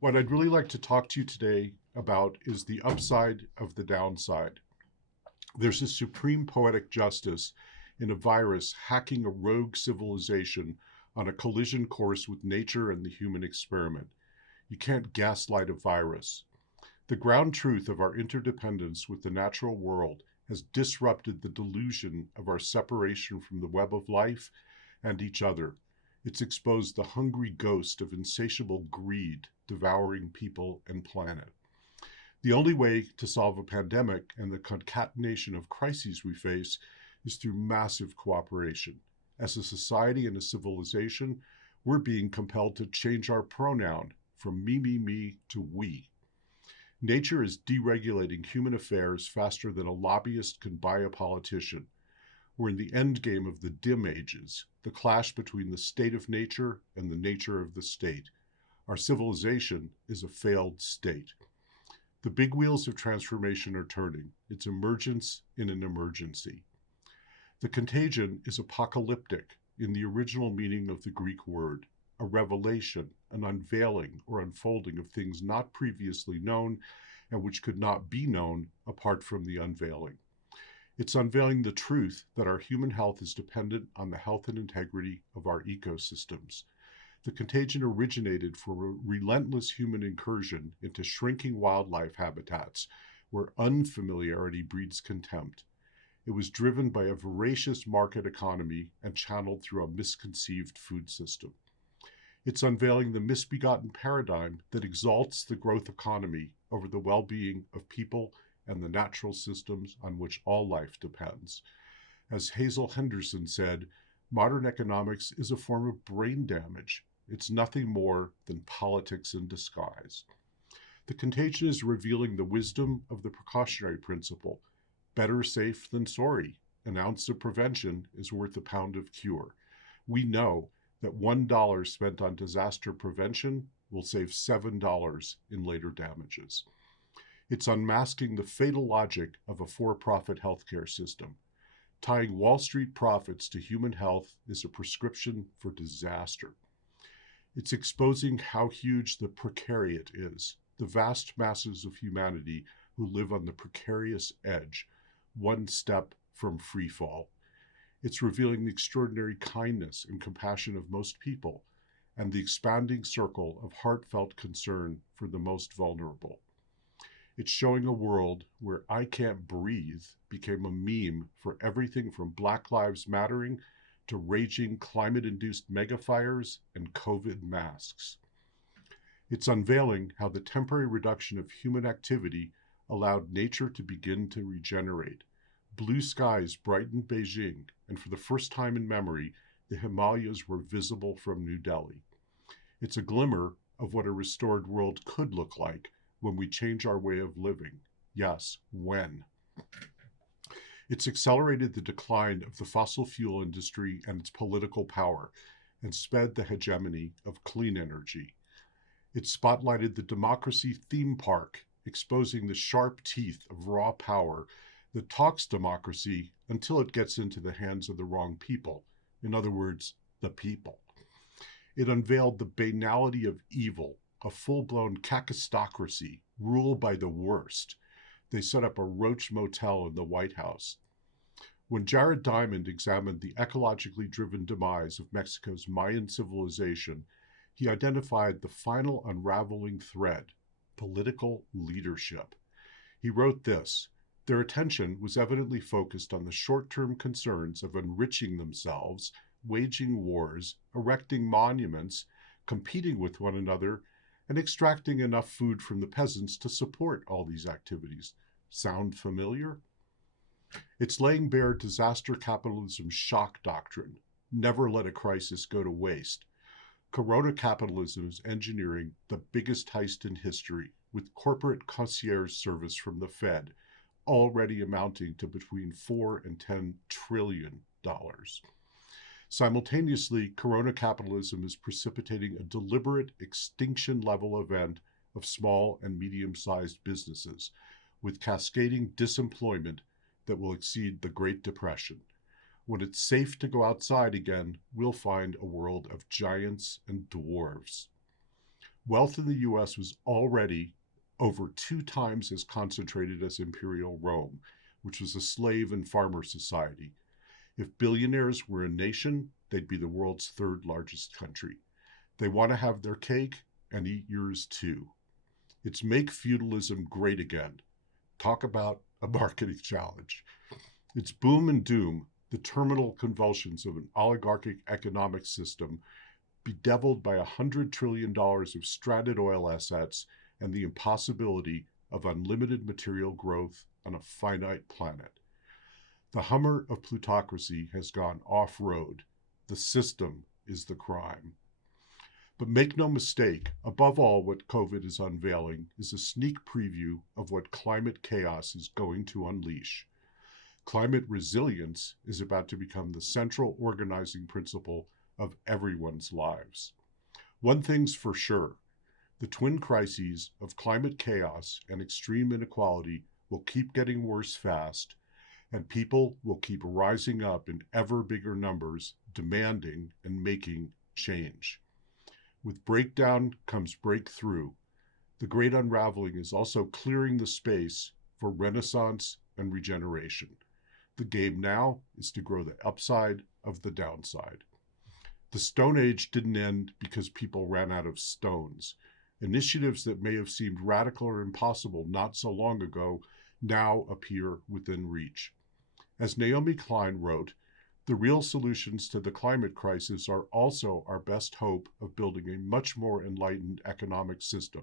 What I'd really like to talk to you today about is the upside of the downside. There's a supreme poetic justice in a virus hacking a rogue civilization on a collision course with nature and the human experiment. You can't gaslight a virus. The ground truth of our interdependence with the natural world has disrupted the delusion of our separation from the web of life and each other. It's exposed the hungry ghost of insatiable greed devouring people and planet. The only way to solve a pandemic and the concatenation of crises we face is through massive cooperation. As a society and a civilization, we're being compelled to change our pronoun from me to we. Nature is deregulating human affairs faster than a lobbyist can buy a politician. We're in the end game of the dim ages, the clash between the state of nature and the nature of the state. Our civilization is a failed state. The big wheels of transformation are turning. It's emergence in an emergency. The contagion is apocalyptic in the original meaning of the Greek word, a revelation, an unveiling or unfolding of things not previously known and which could not be known apart from the unveiling. It's unveiling the truth that our human health is dependent on the health and integrity of our ecosystems. The contagion originated from a relentless human incursion into shrinking wildlife habitats where unfamiliarity breeds contempt. It was driven by a voracious market economy and channeled through a misconceived food system. It's unveiling the misbegotten paradigm that exalts the growth economy over the well-being of people and the natural systems on which all life depends. As Hazel Henderson said, modern economics is a form of brain damage. It's nothing more than politics in disguise. The contagion is revealing the wisdom of the precautionary principle. Better safe than sorry. An ounce of prevention is worth a pound of cure. We know that $1 spent on disaster prevention will save $7 in later damages. It's unmasking the fatal logic of a for-profit healthcare system. Tying Wall Street profits to human health is a prescription for disaster. It's exposing how huge the precariat is, the vast masses of humanity who live on the precarious edge, one step from free fall. It's revealing the extraordinary kindness and compassion of most people and the expanding circle of heartfelt concern for the most vulnerable. It's showing a world where "I can't breathe" became a meme for everything from Black Lives Mattering to raging climate-induced megafires and COVID masks. It's unveiling how the temporary reduction of human activity allowed nature to begin to regenerate. Blue skies brightened Beijing, and for the first time in memory, the Himalayas were visible from New Delhi. It's a glimmer of what a restored world could look like when we change our way of living. Yes, when. It's accelerated the decline of the fossil fuel industry and its political power, and sped the hegemony of clean energy. It spotlighted the democracy theme park, exposing the sharp teeth of raw power that talks democracy until it gets into the hands of the wrong people. In other words, the people. It unveiled the banality of evil, a full-blown kakistocracy, rule by the worst. They set up a roach motel in the White House. When Jared Diamond examined the ecologically driven demise of Mexico's Mayan civilization, he identified the final unraveling thread: political leadership. He wrote this: their attention was evidently focused on the short-term concerns of enriching themselves, waging wars, erecting monuments, competing with one another, and extracting enough food from the peasants to support all these activities. Sound familiar? It's laying bare disaster capitalism's shock doctrine. Never let a crisis go to waste. Corona capitalism is engineering the biggest heist in history, with corporate concierge service from the Fed, already amounting to between $4 and $10 trillion. Simultaneously, corona capitalism is precipitating a deliberate extinction-level event of small and medium-sized businesses, with cascading disemployment that will exceed the Great Depression. When it's safe to go outside again, we'll find a world of giants and dwarves. Wealth in the US was already over 2 times as concentrated as Imperial Rome, which was a slave and farmer society. If billionaires were a nation, they'd be the world's third largest country. They want to have their cake and eat yours too. It's make feudalism great again. Talk about a marketing challenge. It's boom and doom, the terminal convulsions of an oligarchic economic system bedeviled by $100 trillion of stranded oil assets and the impossibility of unlimited material growth on a finite planet. The Hummer of plutocracy has gone off-road. The system is the crime. But make no mistake, above all, what COVID is unveiling is a sneak preview of what climate chaos is going to unleash. Climate resilience is about to become the central organizing principle of everyone's lives. One thing's for sure, the twin crises of climate chaos and extreme inequality will keep getting worse fast, and people will keep rising up in ever bigger numbers, demanding and making change. With breakdown comes breakthrough. The great unraveling is also clearing the space for renaissance and regeneration. The game now is to grow the upside of the downside. The Stone Age didn't end because people ran out of stones. Initiatives that may have seemed radical or impossible not so long ago now appear within reach. As Naomi Klein wrote, the real solutions to the climate crisis are also our best hope of building a much more enlightened economic system,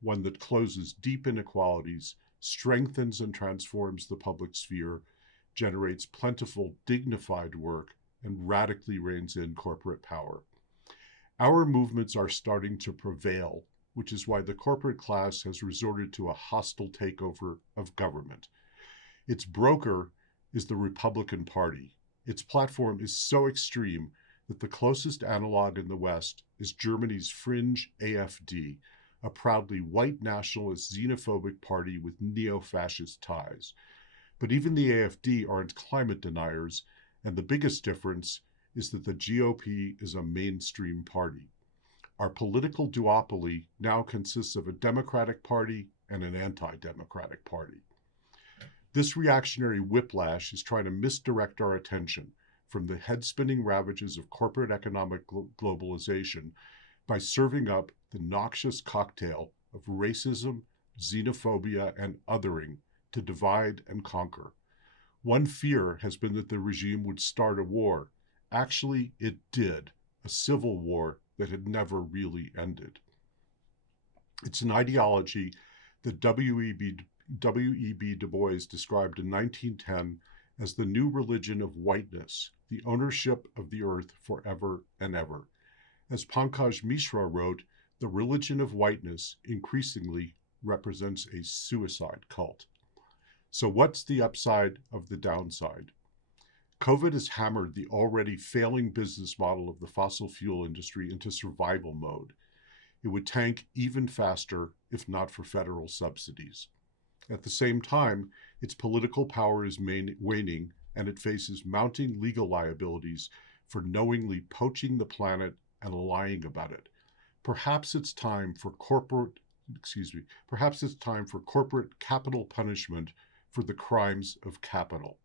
one that closes deep inequalities, strengthens and transforms the public sphere, generates plentiful, dignified work, and radically reins in corporate power. Our movements are starting to prevail, which is why the corporate class has resorted to a hostile takeover of government. Its broker is the Republican Party. Its platform is so extreme that the closest analog in the West is Germany's fringe AfD, a proudly white nationalist xenophobic party with neo-fascist ties. But even the AfD aren't climate deniers, and the biggest difference is that the GOP is a mainstream party. Our political duopoly now consists of a Democratic Party and an anti-democratic party. This reactionary whiplash is trying to misdirect our attention from the head-spinning ravages of corporate economic globalization by serving up the noxious cocktail of racism, xenophobia, and othering to divide and conquer. One fear has been that the regime would start a war. Actually, it did, a civil war that had never really ended. It's an ideology that W.E.B. Du Bois described in 1910 as the new religion of whiteness, the ownership of the earth forever and ever. As Pankaj Mishra wrote, the religion of whiteness increasingly represents a suicide cult. So what's the upside of the downside? COVID has hammered the already failing business model of the fossil fuel industry into survival mode. It would tank even faster if not for federal subsidies. At the same time, its political power is waning, and it faces mounting legal liabilities for knowingly poaching the planet and lying about it. Perhaps it's time for corporate capital punishment for the crimes of capital.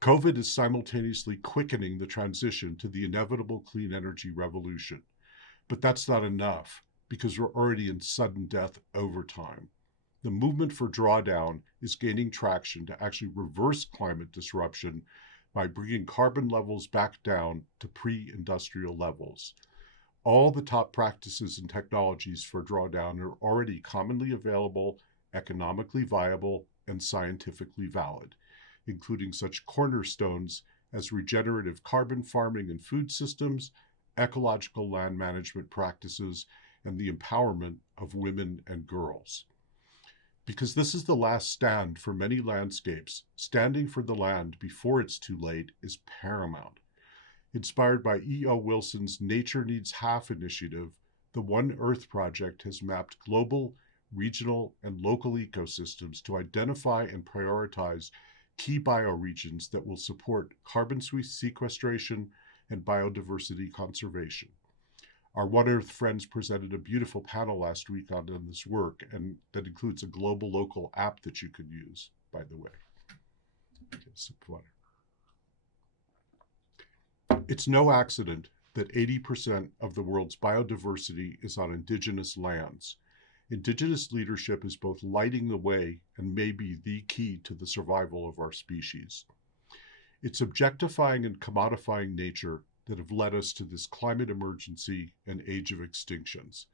COVID is simultaneously quickening the transition to the inevitable clean energy revolution. But that's not enough, because we're already in sudden death overtime. The movement for drawdown is gaining traction to actually reverse climate disruption by bringing carbon levels back down to pre-industrial levels. All the top practices and technologies for drawdown are already commonly available, economically viable, and scientifically valid, including such cornerstones as regenerative carbon farming and food systems, ecological land management practices, and the empowerment of women and girls. Because this is the last stand for many landscapes, standing for the land before it's too late is paramount. Inspired by E.O. Wilson's Nature Needs Half initiative, the One Earth Project has mapped global, regional, and local ecosystems to identify and prioritize key bioregions that will support carbon sequestration and biodiversity conservation. Our One Earth friends presented a beautiful panel last week on this work, and that includes a global local app that you can use, by the way. It's no accident that 80% of the world's biodiversity is on indigenous lands. Indigenous leadership is both lighting the way and may be the key to the survival of our species. It's objectifying and commodifying nature that have led us to this climate emergency and age of extinctions.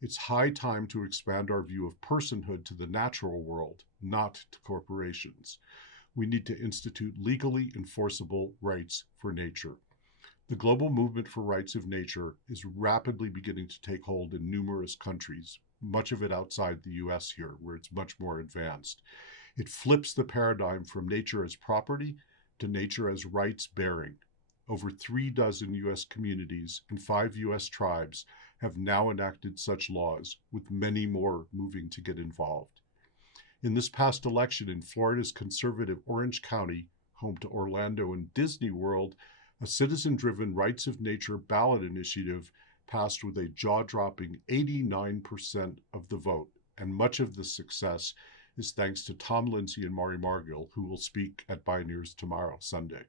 It's high time to expand our view of personhood to the natural world, not to corporations. We need to institute legally enforceable rights for nature. The global movement for rights of nature is rapidly beginning to take hold in numerous countries, much of it outside the US here, where it's much more advanced. It flips the paradigm from nature as property to nature as rights bearing. Over 36 US communities and 5 US tribes have now enacted such laws, with many more moving to get involved. In this past election in Florida's conservative Orange County, home to Orlando and Disney World, a citizen-driven Rights of Nature ballot initiative passed with a jaw-dropping 89% of the vote, and much of the success is thanks to Tom Lindsay and Mari Margill, who will speak at Bioneers tomorrow, Sunday.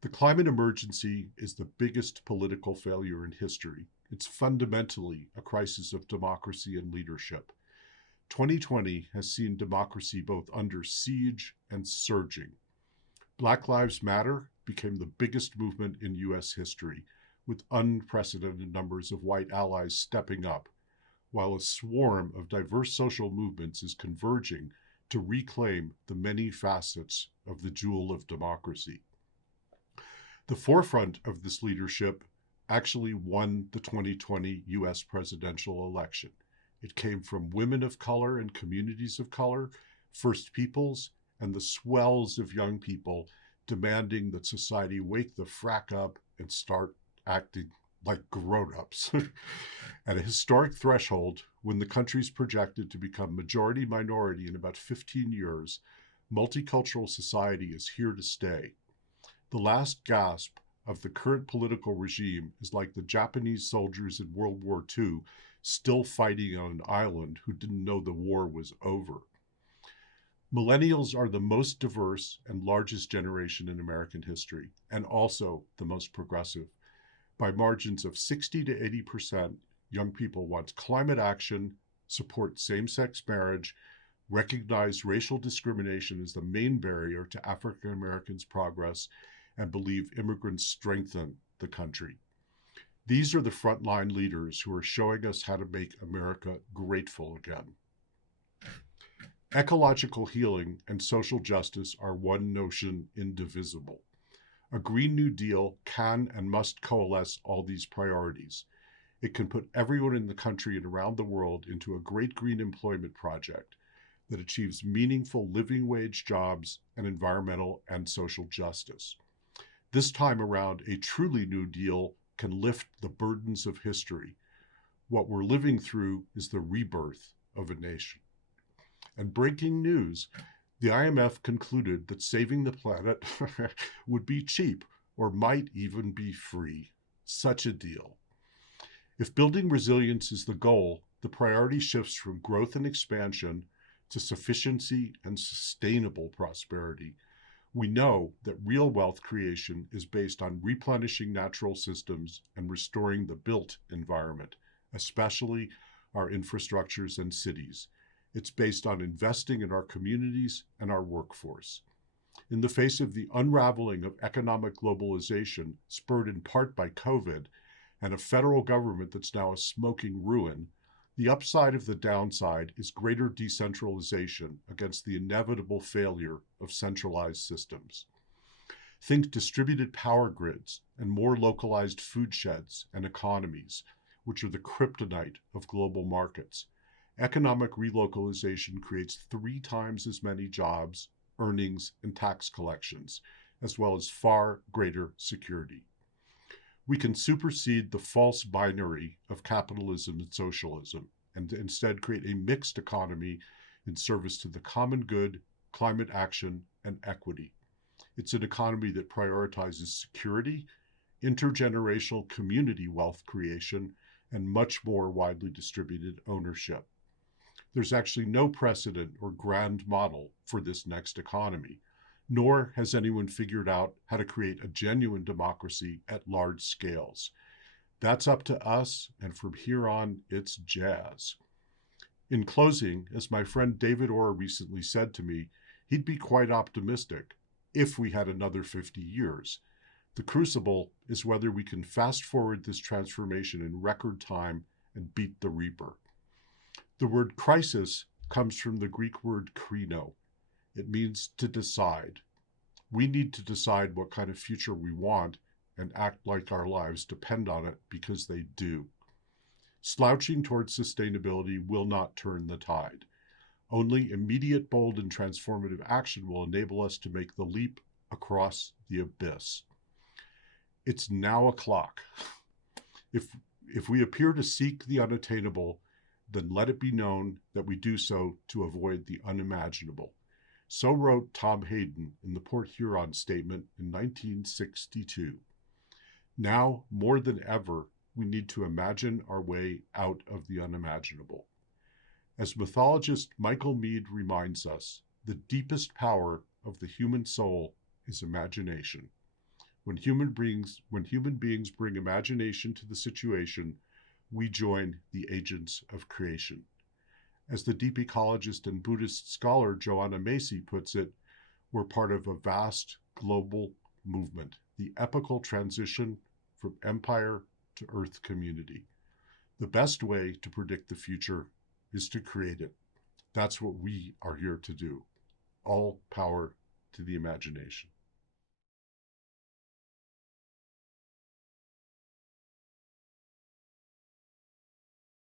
The climate emergency is the biggest political failure in history. It's fundamentally a crisis of democracy and leadership. 2020 has seen democracy both under siege and surging. Black Lives Matter became the biggest movement in US history, with unprecedented numbers of white allies stepping up, while a swarm of diverse social movements is converging to reclaim the many facets of the jewel of democracy. The forefront of this leadership actually won the 2020 US presidential election. It came from women of color and communities of color, First Peoples, and the swells of young people demanding that society wake the frack up and start acting like grown-ups. At a historic threshold, when the country's projected to become majority-minority in about 15 years, multicultural society is here to stay. The last gasp of the current political regime is like the Japanese soldiers in World War II still fighting on an island who didn't know the war was over. Millennials are the most diverse and largest generation in American history, and also the most progressive. By margins of 60 to 80%, young people want climate action, support same-sex marriage, recognize racial discrimination as the main barrier to African Americans' progress, and believe immigrants strengthen the country. These are the frontline leaders who are showing us how to make America grateful again. Ecological healing and social justice are one notion indivisible. A Green New Deal can and must coalesce all these priorities. It can put everyone in the country and around the world into a great green employment project that achieves meaningful living wage jobs and environmental and social justice. This time around, a truly New Deal can lift the burdens of history. What we're living through is the rebirth of a nation. And breaking news, the IMF concluded that saving the planet would be cheap or might even be free. Such a deal. If building resilience is the goal, the priority shifts from growth and expansion to sufficiency and sustainable prosperity. We know that real wealth creation is based on replenishing natural systems and restoring the built environment, especially our infrastructures and cities. It's based on investing in our communities and our workforce. In the face of the unraveling of economic globalization, spurred in part by COVID, and a federal government that's now a smoking ruin, the upside of the downside is greater decentralization against the inevitable failure of centralized systems. Think distributed power grids and more localized food sheds and economies, which are the kryptonite of global markets. Economic relocalization creates 3 times as many jobs, earnings, and tax collections, as well as far greater security. We can supersede the false binary of capitalism and socialism, and instead create a mixed economy in service to the common good, climate action, and equity. It's an economy that prioritizes security, intergenerational community wealth creation, and much more widely distributed ownership. There's actually no precedent or grand model for this next economy, nor has anyone figured out how to create a genuine democracy at large scales. That's up to us, and from here on, it's jazz. In closing, as my friend David Orr recently said to me, he'd be quite optimistic if we had another 50 years. The crucible is whether we can fast forward this transformation in record time and beat the Reaper. The word crisis comes from the Greek word krino. It means to decide. We need to decide what kind of future we want and act like our lives depend on it, because they do. Slouching towards sustainability will not turn the tide. Only immediate, bold, and transformative action will enable us to make the leap across the abyss. It's now o'clock. If we appear to seek the unattainable, then let it be known that we do so to avoid the unimaginable. So wrote Tom Hayden in the Port Huron Statement in 1962. Now, more than ever, we need to imagine our way out of the unimaginable. As mythologist Michael Meade reminds us, the deepest power of the human soul is imagination. When human beings bring imagination to the situation, we join the agents of creation. As the deep ecologist and Buddhist scholar Joanna Macy puts it, we're part of a vast global movement, the epochal transition from empire to earth community. The best way to predict the future is to create it. That's what we are here to do. All power to the imagination.